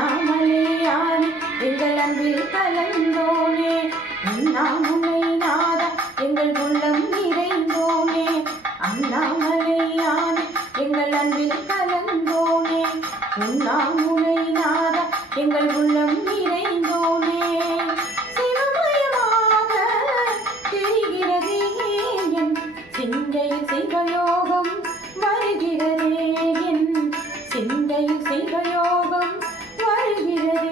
அண்ணாமலையானே எங்கள் அன்பில் கலந்தோனே, அண்ணாமலை நாதா எங்கள் உள்ளம் நிறைந்தோனே, அண்ணாமலையானே எங்கள் அன்பில் கலந்தோனே, அண்ணாமலை நாதா எங்கள் உள்ளம் நிறைந்தோனே. சிவமயமாக தெரிகிறதே என் சிந்தையில் சிவயோகம் வருகிறதே, என் சிந்தையில் சிவயோகம் வருகிறதே.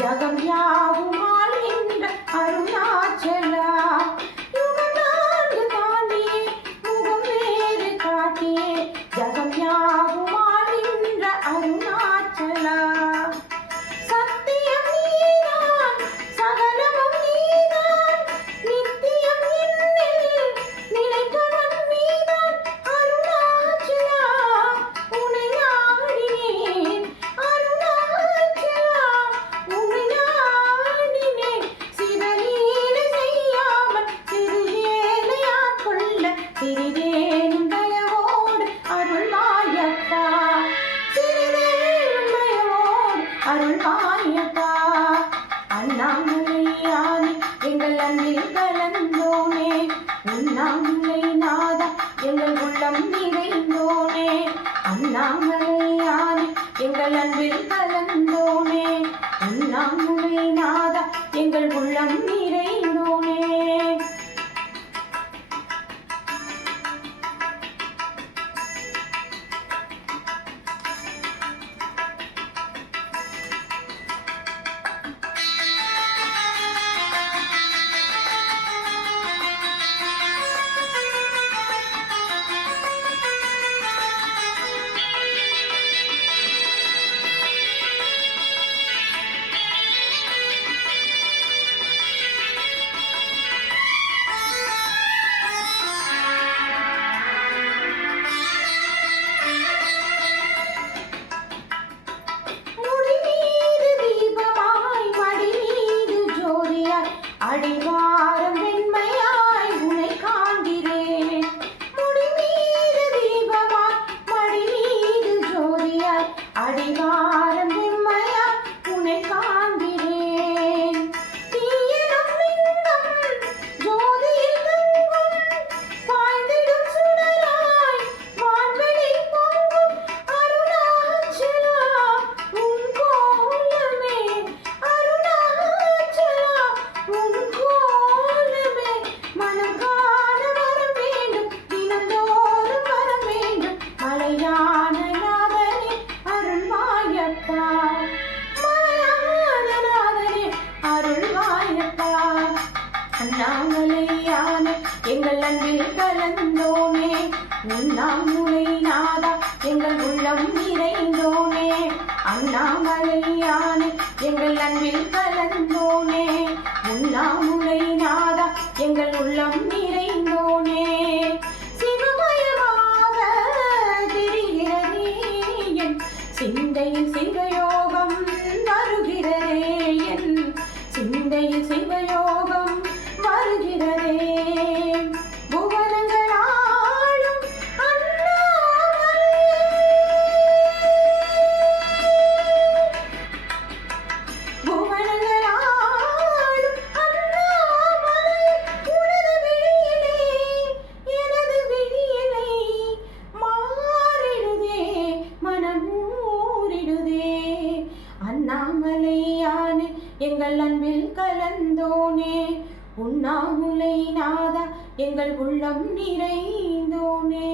ஜகம் யாவும் ஆளுகின்ற அருணாச்சலா, யுகம் நான்கு தாண்டியே முகம் வேறு காட்டியே, ஜகம் யாவும் ஆளுகின்ற அருணாச்சலா. சத்தியம் நீதான் சகலமும் நீதான், நித்தியம் என்னில் நிலைப்பவன் நீதான் அருணாச்சலா. உன்னை நாடினேன் அருணாச்சலா, உன்னை நாடினேன் சிவலீலை செய்யாமல் சிறு ஏழையாக் கொள்ள சிறிதேனும் தயவோடு அருள்வாயப்பா, சிறிதேனும் தயவோடு அருள்வாயப்பா. அண்ணாமலையானே எங்கள் அன்பில் கலந்தோனே, அண்ணாமலை நாதா எங்கள் உள்ளம் நிறைந்தோனே, அண்ணாமலையானே எங்கள் அன்பில் கலந்தோனே, அண்ணாமலை நாதா எங்கள் உள்ளம் நிறைந்தோனே. அடிவாரம் வெண்மையாய் உன்னை காண்கிறேன், முடி மீது தீபமாய் மடி மீது ஜோதியாய், அடிவாரம் வெண்மையாய் உன்னை காண்கிறேன். தீயனும் லிங்கம் ஜோதியில் தங்கும் பாய்ந்திடும் சுடராய் வான்வெளி பொங்கும் அருணாச்சலா, உன் கோலமே அருணாச்சலா, உன் கோலமே மனம் காண வர வேண்டும், தினந்தோறும் வர வேண்டும் மலையான நாதனே அருள்வாயப்பா, மலையான நாதனே அருள்வாயப்பா. அண்ணாமலையானே எங்கள் அன்பில் கலந்தோனே, அண்ணாமலை நாதா எங்கள் உள்ளம் நிறைந்தோனே, அண்ணாமலையானே எங்கள் அன்பில் கலந்தோனே, அண்ணாமலை நாதா எங்கள் உள்ளம் நிறைந்தோனே. சிவமயமாக தெரிகிறதே என் சிந்தையில் சிவயோகம் வருகிறதே, என் சிந்தையில் சிவயோகம் வருகிறதே. புவனங்கள் ஆளும் அண்ணாமலை, புவனங்கள் ஆளும் அண்ணாமலை, உனது விழியிலே எனது விழியிலே மாறிடுதே மனம் ஊறிடுதே. அண்ணாமலையானே எங்கள் அன்பில் கலந்தோனே, உண்ணாமுலை நாதா எங்கள் உள்ளம் நிறைந்தோனே.